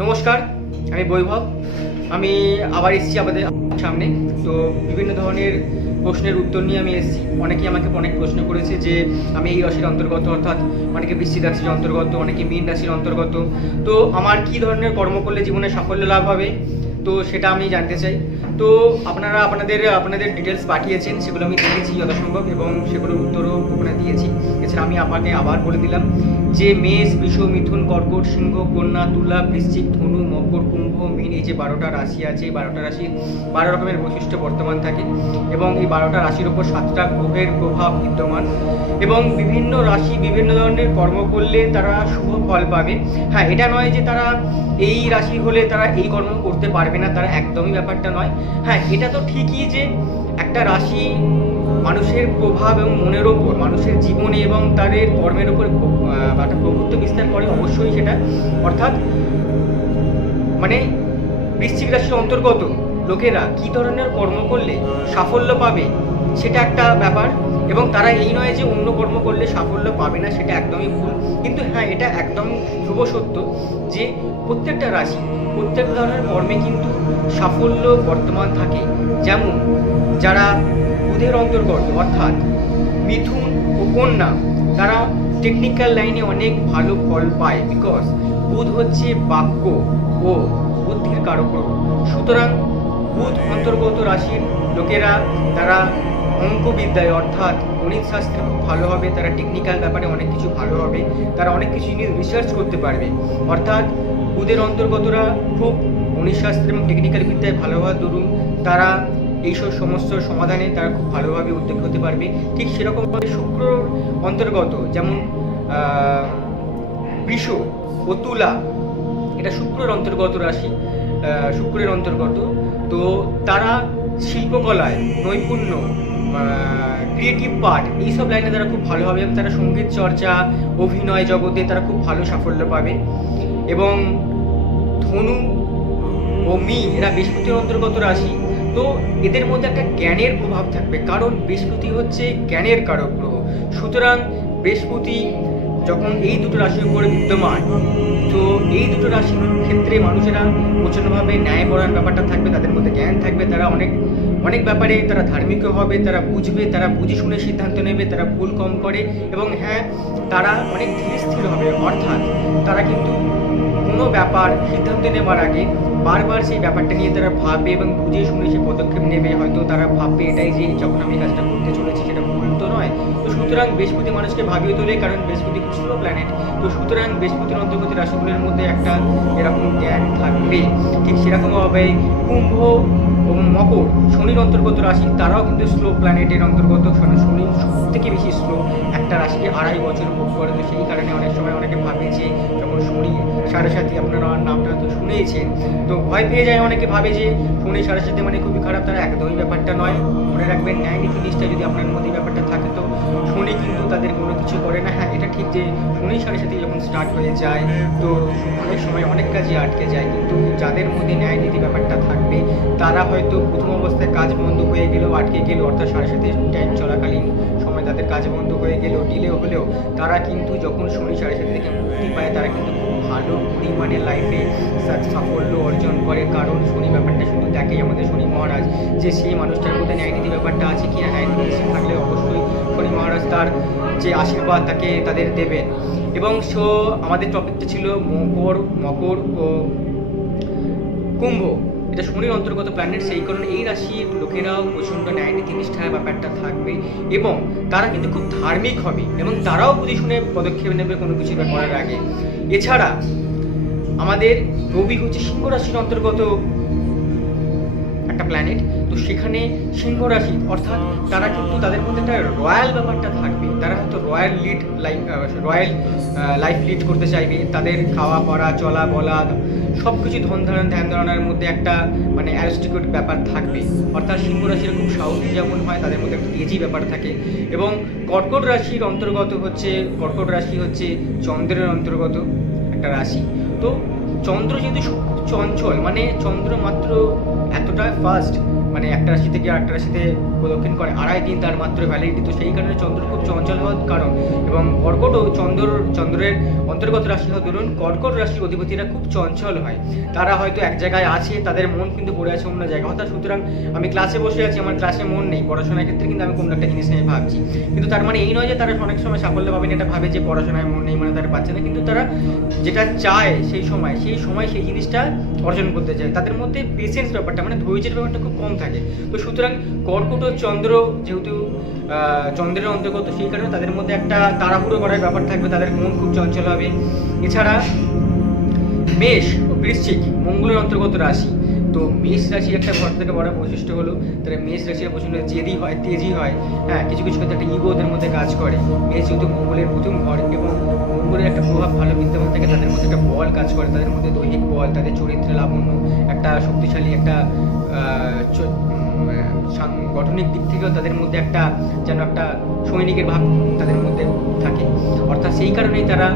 নমস্কার, আমি বৈভব। আমি আবার এসেছি আপনাদের সামনে। তো বিভিন্ন ধরনের প্রশ্নের উত্তর নিয়ে আমি এসেছি। অনেকেই আমাকে অনেক প্রশ্ন করেছে যে আমি এই রাশির অন্তর্গত, অর্থাৎ অনেকে বৃশ্চিক রাশির অন্তর্গত, অনেকে মীন রাশির অন্তর্গত। তো আমার কি ধরনের কর্ম করলে জীবনে সাফল্য লাভ হবে, তো সেটা আমি জানতে চাই। তো আপনারা আপনাদের ডিটেলস পাঠিয়েছেন, সেগুলো আমি দেখেছি যথাসম্ভব এবং সেগুলোর উত্তরও ওখানে দিয়েছি। এছাড়া আমি আপনাকে আবার বলে দিলাম যে মেষ, বৃষ, মিথুন, কর্কট, সিংহ, কন্যা, তুলা, বৃশ্চিক, ধনু, মকর, কুম্ভ, মীন, এই যে 12টা রাশি আছে, এই 12টা রাশির 12 রকমের বৈশিষ্ট্য বর্তমান থাকে এবং এই 12টা রাশির ওপর 7টা গ্রহের প্রভাব বিদ্যমান এবং বিভিন্ন রাশি বিভিন্ন ধরনের কর্ম করলে তারা শুভ ফল পাবে। হ্যাঁ, এটা নয় যে তারা এই রাশি হলে তারা এই কর্ম করতে পারবে না, তারা একদমই ব্যাপারটা নয়। হ্যাঁ, এটা তো ঠিকই যে একটা রাশি মানুষের প্রভাব এবং মনের ওপর, মানুষের জীবনে এবং তাদের কর্মের ওপর একটা প্রভুত্ব বিস্তার করে, অবশ্যই সেটা। অর্থাৎ মানে বৃশ্চিক রাশির অন্তর্গত লোকেরা কী ধরনের কর্ম করলে সাফল্য পাবে সেটা একটা ব্যাপার, এবং তারা এই নয় যে অন্য কর্ম করলে সাফল্য পাবে না, সেটা একদমই ভুল। কিন্তু হ্যাঁ, এটা একদম ধ্রুব সত্য যে প্রত্যেকটা রাশি প্রত্যেক ধরনের কর্মে কিন্তু সাফল্য বর্তমান থাকে। যেমন যারা বুধের অন্তর্গত অর্থাৎ মিথুন ও কন্যা, তারা টেকনিক্যাল লাইনে অনেক ভালো ফল পায়, বিকজ বুধ হচ্ছে বাক্য ও বুদ্ধির কারক গ্রহ। সুতরাং বুধ অন্তর্গত রাশির লোকেরা তারা অঙ্কবিদ্যায় অর্থাৎ গণিত শাস্ত্রে খুব ভালো হবে, তারা টেকনিক্যাল ব্যাপারে অনেক কিছু ভালো হবে, তারা অনেক কিছু নিয়ে রিসার্চ করতে পারবে। অর্থাৎ বুধের অন্তর্গতরা খুব গণিত শাস্ত্র এবং টেকনিক্যাল বিদ্যায় ভালো হওয়ার দরুন তারা এইসব সমস্যার সমাধানে তারা খুব ভালোভাবে উদ্যোগী হতে পারবে। ঠিক সেরকমভাবে শুক্রর অন্তর্গত যেমন বৃষ ও তুলা, এটা শুক্রের অন্তর্গত রাশি, শুক্রের অন্তর্গত। তো তারা শিল্পকলায় নৈপুণ্য, ক্রিয়েটিভ পার্ট, এইসব লাইনে তারা খুব ভালো হবে এবং তারা সঙ্গীত চর্চা, অভিনয় জগতে তারা খুব ভালো সাফল্য পাবে। এবং ধনু ও মীন, এরা বৃহস্পতির অন্তর্গত রাশি। তো এদের মধ্যে একটা জ্ঞানের প্রভাব থাকবে, কারণ বৃহস্পতি হচ্ছে জ্ঞানের কারক গ্রহ। সুতরাং বৃহস্পতি যখন এই দুটো রাশির উপরে বিদ্যমান, তো এই দুটো রাশির ক্ষেত্রে মানুষেরা প্রচণ্ডভাবে ন্যায়পরায়ণ ব্যাপারটা থাকবে, তাদের মধ্যে জ্ঞান থাকবে, তারা অনেক ব্যাপারে তারা ধার্মিকও হবে, তারা বুঝবে, তারা বুঝে শুনে সিদ্ধান্ত নেবে, তারা ভুল কম করে এবং হ্যাঁ, তারা অনেক ধীর স্থির হবে। অর্থাৎ তারা কিন্তু কোনো ব্যাপার সিদ্ধান্ত নেবার আগে বারবার সেই ব্যাপারটা নিয়ে তারা ভাববে এবং বুঝে শুনে সে পদক্ষেপ নেবে। হয়তো তারা ভাববে এটাই যে যখন আমি কাজটা করতে চলেছি সেটা ভুল তো নয়। তো সুতরাং বৃহস্পতি মানুষকে ভাবিয়ে তোলে, কারণ বৃহস্পতি খুব স্লো প্ল্যানেট। তো সুতরাং বৃহস্পতির অন্তর্গত রাশিগুলির মধ্যে একটা এরকম জ্ঞান থাকবে। ঠিক সেরকমভাবে কুম্ভ ও মকর, শনির অন্তর্গত রাশি, তারাও কিন্তু স্লো প্ল্যানেটের অন্তর্গত। শনি সব থেকে বেশি স্লো, একটা রাশিকে 2.5 বছর ভোগ করে। তো সেই কারণে অনেক সময় অনেকে ভাবে যে যখন শনি সাড়ে সাথী, আপনারা নামটা তো শুনেছেন, তো ভয় পেয়ে যায়, অনেকে ভাবে যে শনি সাড়ে সাথে মানে খুবই খারাপ। তারা একদমই ব্যাপারটা নয়। মনে রাখবেন, ন্যায় নীতি নিষ্ঠা যদি আপনার মধ্যে ব্যাপারটা থাকে তো শনি কিন্তু তাদের কোনো কিছু করে না। হ্যাঁ, এটা ঠিক যে শনি সাড়ে সাথে যখন স্টার্ট হয়ে যায় তো অনেক সময় অনেক কাজই আটকে যায়, কিন্তু যাদের মধ্যে ন্যায় নীতি ব্যাপারটা থাকবে তারা হয়তো প্রথম অবস্থায় কাজ বন্ধ হয়ে গেলেও, আটকে গেলেও, অর্থাৎ সাড়ে সাথে টাইম চলাকালীন সময় তাদের কাজ বন্ধ হয়ে গেলেও, ডিলে হলেও, তারা কিন্তু যখন শনি সাড়ে সাথে থেকে মুক্তি পায় তারা কিন্তু খুব ভালো পরিমাণে লাইফে সাফল্য অর্জন করে। কারণ শনি ব্যাপারটা শুধু দেখে আমাদের শনি মহারাজ যে সেই মানুষটার মধ্যে ন্যায়নীতি ব্যাপারটা আছে কি না, ন্যায়নীতি থাকলে অবশ্যই শনি মহারাজ তার যে আশীর্বাদ তাকে তাদের দেবেন। এবং আমাদের টপিকটা ছিল মকর ও কুম্ভ, এটা শনির অন্তর্গত প্ল্যানেট। সেই কারণে এই রাশির লোকেরাও প্রচণ্ড ন্যায়নীতি নিষ্ঠার ব্যাপারটা থাকবে এবং তারা কিন্তু খুব ধার্মিক হবে এবং তারাও বুঝে শুনে পদক্ষেপ নেবে কোনো কিছু করার আগে। এছাড়া আমাদের রবি হচ্ছে সিংহ রাশির অন্তর্গত একটা প্ল্যানেট। তো সেখানে সিংহ রাশি অর্থাৎ তারা কিন্তু তাদের মধ্যে একটা রয়্যাল ব্যাপারটা থাকবে, তারা হয়তো রয়্যাল লাইফ লিড করতে চাইবে। তাদের খাওয়া পড়া চলা বলা সব কিছু ধ্যান ধারণার মধ্যে একটা মানে অ্যারিস্টিকেট ব্যাপার থাকবে। অর্থাৎ সিংহ রাশির খুব সাহসী যেমন হয়, তাদের মধ্যে একটা তেজি ব্যাপার থাকে। এবং কর্কট রাশির অন্তর্গত হচ্ছে, কর্কট রাশি হচ্ছে চন্দ্রের অন্তর্গত একটা রাশি। তো চন্দ্র যেহেতু খুব চঞ্চল, মানে চন্দ্র মাত্র এতটা ফাস্ট মানে একটা রাশি থেকে আরেকটা রাশিতে প্রদক্ষিণ করে 2.5 দিন তার মাত্র ভ্যালিডিটি। তো সেই কারণে চন্দ্র খুব চঞ্চল হওয়ার কারণ, এবং কর্কটও চন্দ্রের অন্তর্গত রাশি হওয়ার দরুন কর্কট রাশির অধিপতিরা খুব চঞ্চল হয়। তারা হয়তো এক জায়গায় আছে, তাদের মন কিন্তু পড়ে আছে অন্য জায়গায়। অর্থাৎ সুতরাং আমি ক্লাসে বসে আছি, আমার ক্লাসে মন নেই, পড়াশোনার ক্ষেত্রে কিন্তু আমি কোনো একটা জিনিস নিয়ে ভাবছি, কিন্তু তার মানে এই নয় যে তারা অনেক সময় সাফল্য পাবেন এটা ভাবে যে পড়াশোনায় মন নেই মানে তারা পাচ্ছে না, কিন্তু তারা যেটা চায় সেই সময় সেই জিনিসটা অর্জন করতে চায়। তাদের মধ্যে পেশেন্স ব্যাপারটা মানে ধৈর্যের ব্যাপারটা খুব কম থাকে। তো সুতরাং কর্কট ও চন্দ্র যেহেতু চন্দ্রের অন্তর্গত, সেই কারণে তাদের মধ্যে একটা তাড়াহুড়ো করার ব্যাপার থাকবে, তাদের মন খুব চঞ্চল হবে। এছাড়া মেষ ও বৃশ্চিক মঙ্গলের অন্তর্গত রাশি। তো মেষ রাশির একটা ঘর থেকে বড় বৈশিষ্ট্য হলো তারা মেষ রাশির প্রচণ্ড জেদি হয়, তেজি হয়, হ্যাঁ কিছু কিছু ক্ষেত্রে একটা ইগো ওদের মধ্যে কাজ করে। মেষ যেহেতু মঙ্গলের প্রথম ঘর এবং মঙ্গলের একটা প্রভাব ভালো বিদ্যমান থাকে, তাদের মধ্যে একটা বল কাজ করে, তাদের মধ্যে দৈহিক বল, তাদের চরিত্রে লাবণ্য, একটা শক্তিশালী একটা গঠনিক দিক থেকেও তাদের মধ্যে একটা যেন একটা সৈনিকের ভাব তাদের মধ্যে থাকে। অর্থাৎ সেই কারণেই তারা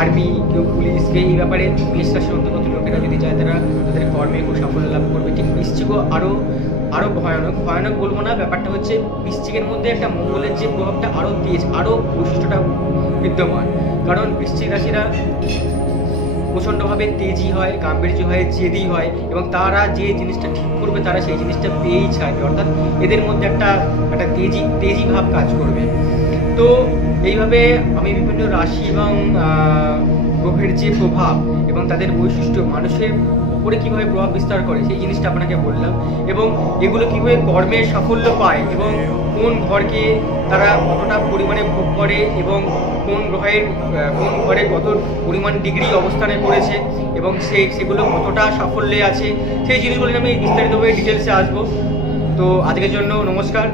আর্মি, কেউ পুলিশ, কেউ এই ব্যাপারে মেষ রাশির অন্তর্গত লোকেরা যদি যায় তারা তাদের কর্মে খুব সাফল্য লাভ করবে। ঠিক বৃশ্চিকও আরও ভয়ানক বলবো না, ব্যাপারটা হচ্ছে বৃশ্চিকের মধ্যে একটা মঙ্গলের যে প্রভাবটা আরও তেজ, আরও বৈশিষ্ট্যটা বিদ্যমান। কারণ বৃশ্চিক রাশিরা প্রচণ্ডভাবে তেজি হয়, গাম্ভীর্য হয়, জেদি হয়, এবং তারা যে জিনিসটা ঠিক করবে তারা সেই জিনিসটা পেয়েই ছাড়বে। অর্থাৎ এদের মধ্যে একটা তেজি ভাব কাজ করবে। তো এইভাবে আমি বিভিন্ন রাশি এবং গ্রহের যে প্রভাব এবং তাদের বৈশিষ্ট্য মানুষের উপরে কীভাবে প্রভাব বিস্তার করে সেই জিনিসটা আপনাকে বললাম, এবং এগুলো কীভাবে কর্মে সাফল্য পায় এবং কোন ঘরকে তারা কতটা পরিমাণে ভোগ করে এবং কোন ঘরে কত পরিমাণ ডিগ্রি অবস্থানে করেছে এবং সেগুলো কতটা সাফল্যে আছে, সেই জিনিসগুলো নিয়ে আমি বিস্তারিতভাবে ডিটেলসে আসবো। তো আজকের জন্য নমস্কার।